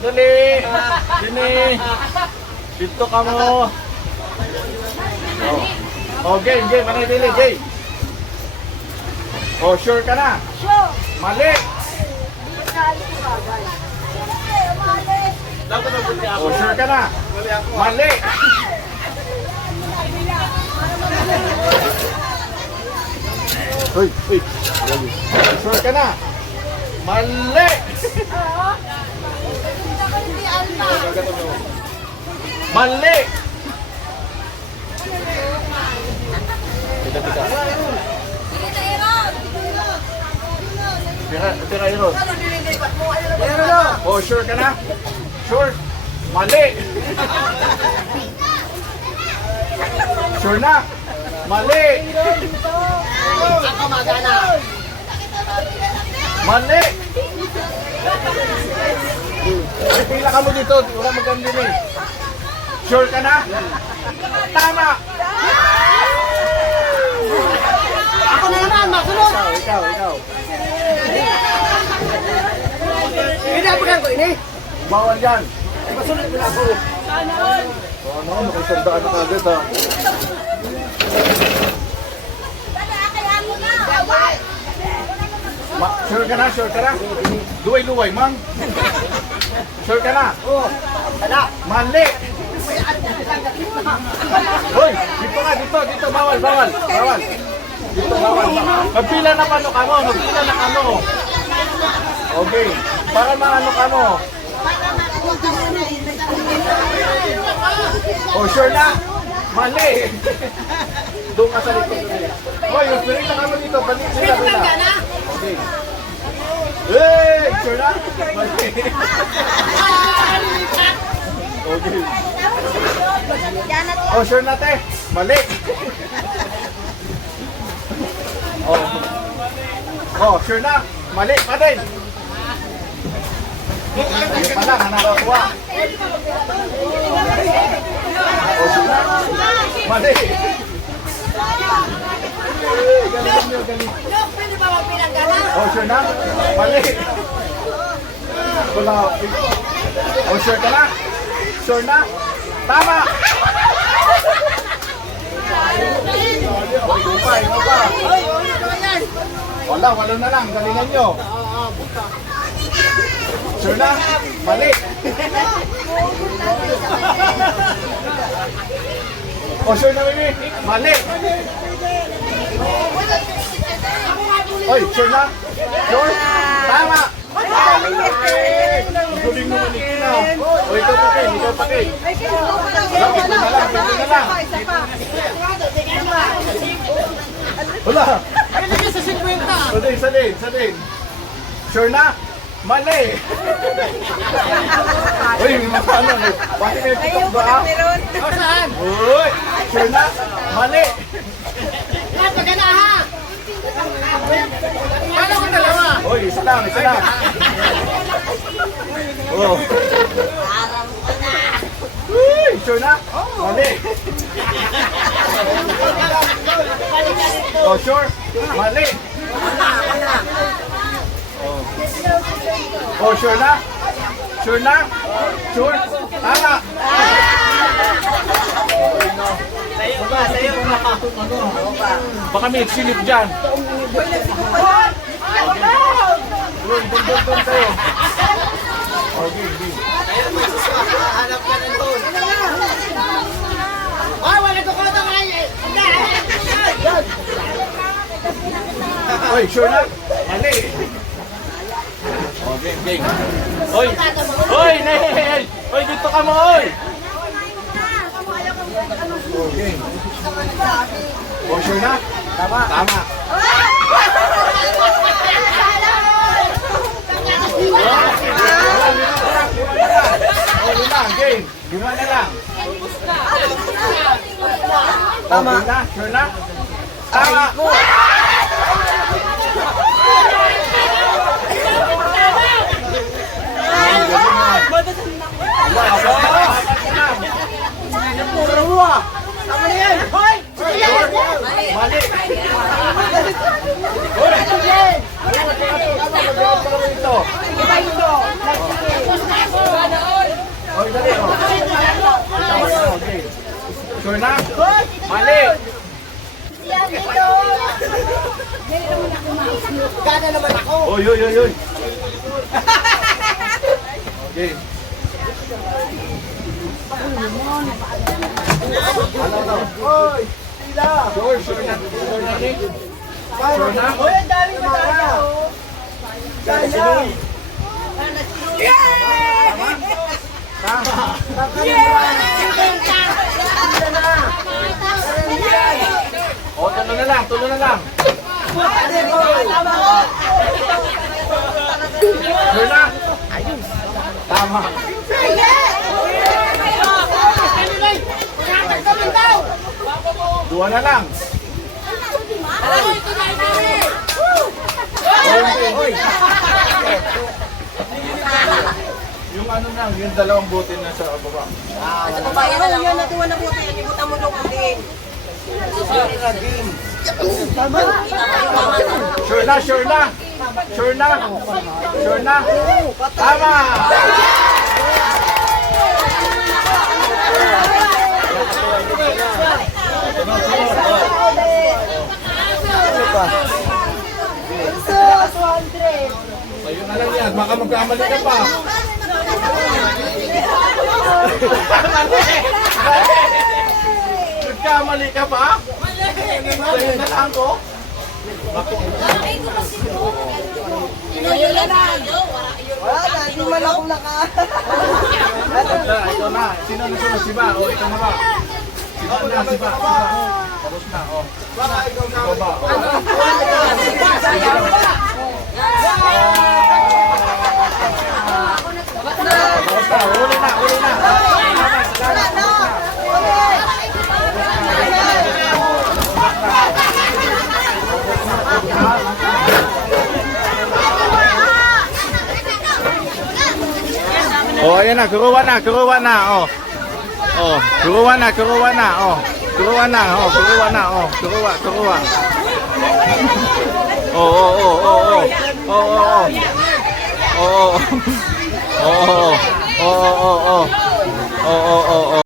Dali! Dini! Dito ka mo! Oh, game, game. Ano yung dili, game? Oh, sure ka na? Sure. Mali! Oh, sure ka na? Mali! Uy, uy. Sure ka na? Mali! Mali! Teka. Tira, Iron. Oh, sure ka na? Sure? Mali! Sure na? Mali! Ako magana. Mali! Ay, pila ka mo dito. Wala maganda din eh. Sure ka na? Tama! Ako na naman, masunod. Ikaw. Pinapagan ko ini. Bawal yan. Masunod mo na ako. Ano, nakisandaan na kagad ha. Sure ka na? Sure ka na? Luway-luway, mang. Sure ka na? Oo. Ala. Mali! Hoy! Dito ka, dito. Bawal. Dito, bawal. Magpila na kano ka mo. Okay. Para maano ka mo. Oh, sure na? Mali! Doon ka sa likod. Hoy, yung spirit na kamo dito. Balik sila. Okay. Hey! Sure na? Mali! Okay. Oh, sure na, te. Mali. Oh, sure na. Mali pa din. Ayun pala, nanakakuha. Oh, sure na. Mali. Galing nyo, galing. Pwede ba magpinagana? Oh, sure na. Mali. Wala. Oh, sure ka na? Sure na? Tama! Iba pa. Wala na lang. Galingan nyo. Sure na? Mali. O, sure na, Mimi? Mali. Oy, sure na? Sure? Tama! Guling mo manikin na. O, ikaw pa kay. Lapit na lang. Wala. Pwede ka sa 50. Salin. Sure na? Mali. Uy, may ano. Bakit may tikok ba? O saan? Uy, sure na? Mali. Magana ha. Paano ko dalawa? Uy, isa lang. Oh. Uy, sure na? Mali. Oh, sure? Mali. Oh, sure na? Sure na? Sure? Tama. Sa'yo. Baka may silip dyan. Doon sa'yo. Okay, okay. Hanap ka na doon. Ay, wala ko kota ka. Oy, sure na? Mali. Okay, game. Oy, Nel! Oy, dito ka mo, oy! Okay. Oh, sure na? Tama. Oh, lima, game. Lima na lang. Tama. Sure na? Tama. Puro mo ah. Tama na yan. Hoy! Mali. Hoy! Ito. Iba ito. Sure na? Mali! Gana naman ako. Oy, oy, oy, oy. Okay. Hoy! Sila! Sure na. Sure na, Nick? Sure na? Hoy, ang dami mataya. Sayang! Tama. O, tulo na lang, tulo na lang. Sure na? Tama. Dua na lang. Oy. Yung ano na, yung dalawang bote na sa baba. Sa babae na lang. Yan, natuwa na buti. Ibutan mo doon kundi. Sure na, sure na. Sure na. Sure na. Tama. Ayun na lang yan, baka magkamali ka pa. Nagkamali ka pa? Ayun na lang ko. Wala, hindi man ako Ito na, sino na sunod? Si Ba? O, ito na ba? Si Ba na, si Ba. Tapos na, o. Baka ikaw na. Ito ba? Tapos na, huli na, huli na. Salamat, salamat. Oh, ayan na, kuruwa na, kuruwa na, oh. Oh, kuruwa na, kuruwa na, oh. Kuruwa na, oh, kuruwa na, oh. Kuruwa, kuruwa. Oh, oh, oh, oh, oh. Oh, oh, oh. Oh, oh, oh. Oh, oh, oh, oh. Oh, oh, oh, oh.